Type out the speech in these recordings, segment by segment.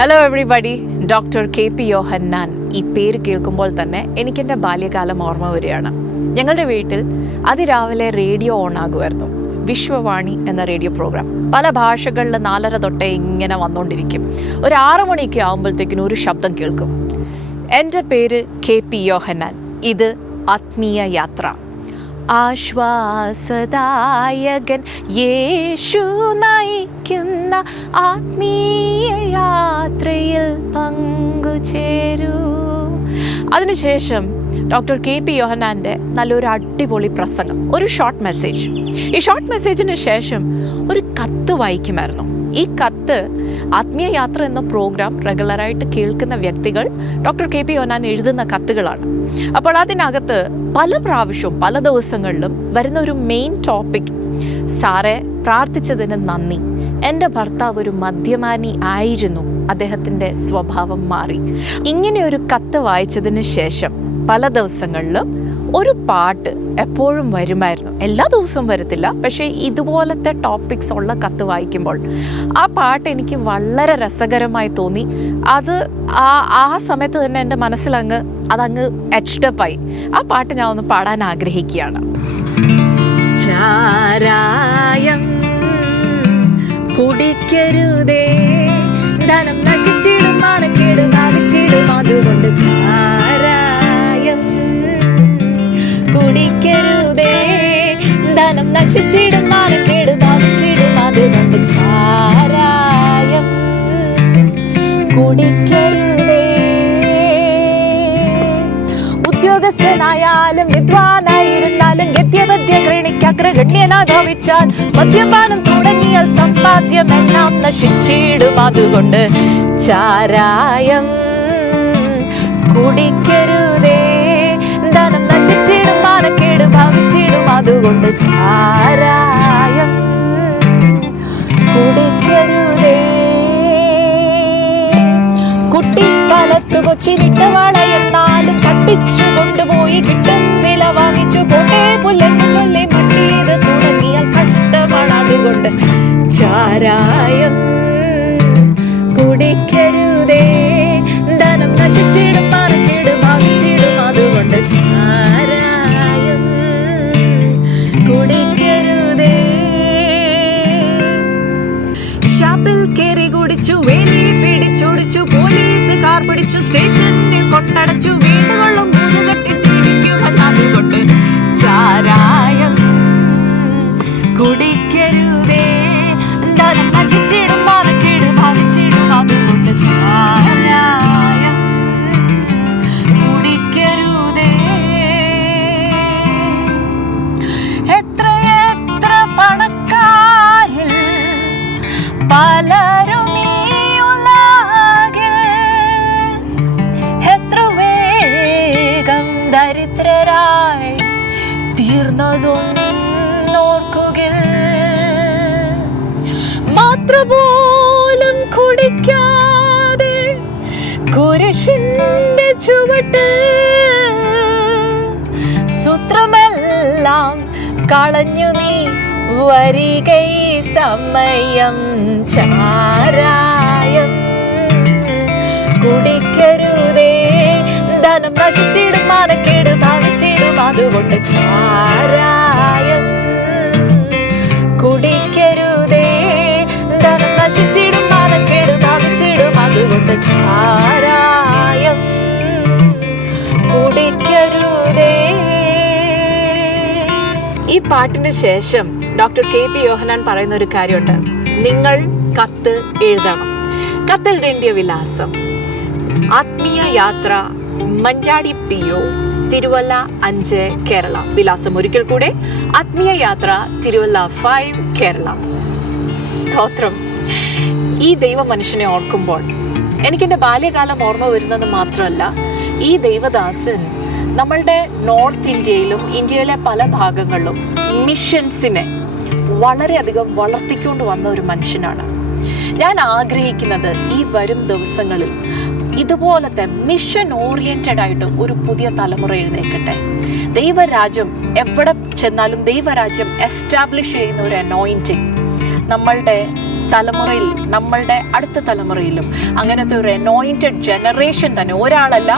Hello everybody, doctor KP യോഹന്നാൻ. ഈ പേര് കേൾക്കുമ്പോൾ തന്നെ എനിക്കെൻ്റെ ബാല്യകാലം ഓർമ്മ വരികയാണ്. ഞങ്ങളുടെ വീട്ടിൽ അതിരാവിലെ റേഡിയോ ഓൺ ആകുമായിരുന്നു. വിശ്വവാണി എന്ന റേഡിയോ പ്രോഗ്രാം പല ഭാഷകളിൽ 4:30 തൊട്ടേ ഇങ്ങനെ വന്നുകൊണ്ടിരിക്കും. ഒരു 6 മണിയൊക്കെ ആകുമ്പോഴത്തേക്കിനും ഒരു ശബ്ദം കേൾക്കും. എൻ്റെ പേര് KP യോഹന്നാൻ. ഇത് ആത്മീയ യാത്ര. ആശ്വാസദായകൻ യേശു നയിക്കുന്ന ആത്മീയ യാത്രയിൽ പങ്കുചേരൂ. അതിനുശേഷം ഡോക്ടർ KP യോഹന്നാൻ്റെ നല്ലൊരു അടിപൊളി പ്രസംഗം, ഒരു ഷോർട്ട് മെസ്സേജ്. ഈ ഷോർട്ട് മെസ്സേജിന് ശേഷം ഒരു കത്ത് വായിക്കുമായിരുന്നു. ഈ കത്ത് ആത്മീയ യാത്ര എന്ന പ്രോഗ്രാം റെഗുലറായിട്ട് കേൾക്കുന്ന വ്യക്തികൾ ഡോക്ടർ KP യോഹന്നാൻ എഴുതുന്ന കത്തുകളാണ്. അപ്പോൾ അതിനകത്ത് പല പ്രാവശ്യവും പല ദിവസങ്ങളിലും വരുന്ന ഒരു മെയിൻ ടോപ്പിക്, സാറെ പ്രാർത്ഥിച്ചതിന് നന്ദി, എൻ്റെ ഭർത്താവ് ഒരു മദ്യപാനി ആയിരുന്നു, അദ്ദേഹത്തിൻ്റെ സ്വഭാവം മാറി. ഇങ്ങനെ ഒരു കത്ത് വായിച്ചതിന് ശേഷം പല ദിവസങ്ങളിലും ഒരു പാട്ട് എപ്പോഴും വരുമായിരുന്നു. എല്ലാ ദിവസവും വരത്തില്ല, പക്ഷേ ഇതുപോലത്തെ ടോപ്പിക്സ് ഉള്ള കത്ത് വായിക്കുമ്പോൾ ആ പാട്ട് എനിക്ക് വളരെ രസകരമായി തോന്നി. അത് ആ സമയത്ത് തന്നെ എൻ്റെ മനസ്സിലങ്ങ് അതങ്ങ് എച്ച്ഡപ്പായി. ആ പാട്ട് ഞാൻ ഒന്ന് പാടാൻ ആഗ്രഹിക്കുകയാണ്. ചാരായം കുടിക്കരുതേ, ധനം നശിച്ചിടും, മാനക്കേട് ബാധിച്ചിടും, അതുകൊണ്ട് ചാരായം കുടിക്കരുതേ, ധനം നശിച്ചിടും, മാനക്കേട് ബാധിച്ചിടും, അതുകൊണ്ട് ചാരായം കുടിക്കരുതേ. ഉദ്യോഗസ്ഥനായാലും വിദ്വാനായിരുന്നാലും ഗത്യപദ്യ ഗ്രണിക്കഗ്രഗണ്യനാ ഭവിച്ചാൽ മദ്യപാനം തുടങ്ങിയാൽ സമ്പാദ്യമെല്ലാം നശിച്ചിടും, അതുകൊണ്ട് ചാരായം കുടിക്കരുതേ, ധനം നശിച്ചിടും, മാനക്കേട് ഭവിച്ചിടും, അതുകൊണ്ട് ചാരായം കുടിക്കരുതേ. കുട്ടിക്കാലത്ത് കൊച്ചിനിട്ട വളയെന്നാലും കട്ടിച്ചു കൊണ്ടുപോയി കിട്ടും വില വാങ്ങിച്ചു കൊണ്ടേ പുല്ലെന്ന് ചൊല്ലി മട്ടിയത് തുടങ്ങിയാൽ കഷ്ടമാണ്, അതുകൊണ്ട് ചാരായം കുടിക്കരുതേ, ധനം നശിച്ചിടും, മാനക്കേട് ഭാവിച്ചിടും, അതുകൊണ്ട് ചാരായം കുടിക്കരുതേ. ഷാപ്പിൽ കയറി കുടിച്ചു, വേലി പിടിച്ചോടിച്ചു, പോലീസുകാർ പിടിച്ചു, സ്റ്റേഷനിൽ കൊണ്ടടച്ചു, വീടുകളും അതുകൊണ്ട് ചാരായം കുടിക്കരുതേ, ധനം നശിച്ചിടും, മാനക്കേട് ഭാവിച്ചിടും, അതുകൊണ്ട് ചാരായം കുടിക്കരുതേ. എത്ര പണക്കാരിൽ പലരും ഈ ഉലകിൽ എത്ര വേഗം ദരിദ്രരായി തീർന്നതൊന്നോർക്കുകിൽ, മാത്രപോലും കുടിക്കാതെ കുരിശിന്റെ ചുവട്ട് സൂത്രമെല്ലാം കളഞ്ഞു നീ വരികൈ സമയം. ചാരായം കുടിക്കരുതേ, ധനം നശിച്ചിടും, മാനക്കേട് ഭാവിച്ചിടും, അതുകൊണ്ട് ചാരായം കുടിക്കരുതേ, ധനം നശിച്ചിടും, മാനക്കേട് ഭാവിച്ചിടും, അതുകൊണ്ട് ചാരായം കുടിക്കരുതേ. ഈ പാട്ടിന് ശേഷം ഡോക്ടർ KP യോഹന്നാൻ പറയുന്ന ഒരു കാര്യമുണ്ട്. നിങ്ങൾ കത്ത് എഴുതണം. കത്തെഴുതേണ്ടിയ വിലാസം: ആത്മീയ യാത്ര, മഞ്ചാടി PO, തിരുവല്ല 5, കേരള. വിലാസം ഒരിക്കൽ കൂടെ: ആത്മീയ യാത്ര, തിരുവല്ല 5, കേരള. സ്തോത്രം. ഈ ദൈവ മനുഷ്യനെ ഓർക്കുമ്പോൾ എനിക്കെൻ്റെ ബാല്യകാലം ഓർമ്മ വരുന്നത് മാത്രമല്ല, ഈ ദൈവദാസൻ നമ്മളുടെ നോർത്ത് ഇന്ത്യയിലും ഇന്ത്യയിലെ പല ഭാഗങ്ങളിലും മിഷൻസിനെ വളരെയധികം വളർത്തിക്കൊണ്ട് വന്ന ഒരു മനുഷ്യനാണ്. ഞാൻ ആഗ്രഹിക്കുന്നത് ഈ വരും ദിവസങ്ങളിൽ ഇതുപോലത്തെ മിഷൻ ഓറിയന്റഡ് ആയിട്ട് ഒരു പുതിയ തലമുറ എഴുന്നേൽക്കട്ടെ. ദൈവരാജ്യം എവിടെ ചെന്നാലും ദൈവരാജ്യം എസ്റ്റാബ്ലിഷ് ചെയ്യുന്ന ഒരു അനോയിന്റിങ് നമ്മളുടെ തലമുറയിൽ, നമ്മളുടെ അടുത്ത തലമുറയിലും അങ്ങനത്തെ ഒരു അനോയിന്റഡ് ജനറേഷൻ തന്നെ, ഒരാളല്ല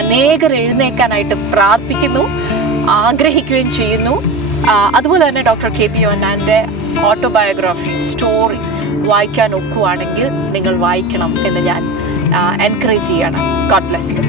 അനേകർ എഴുന്നേൽക്കാനായിട്ട് പ്രാർത്ഥിക്കുന്നു, ആഗ്രഹിക്കുകയും ചെയ്യുന്നു. അതുപോലെ തന്നെ ഡോക്ടർ KP യോഹന്നാൻ്റെ ഓട്ടോബയോഗ്രാഫി സ്റ്റോറി വായിക്കാൻ ഒക്കുവാണെങ്കിൽ നിങ്ങൾ വായിക്കണം എന്ന് ഞാൻ എൻകറേജ് ചെയ്യണം. God bless you.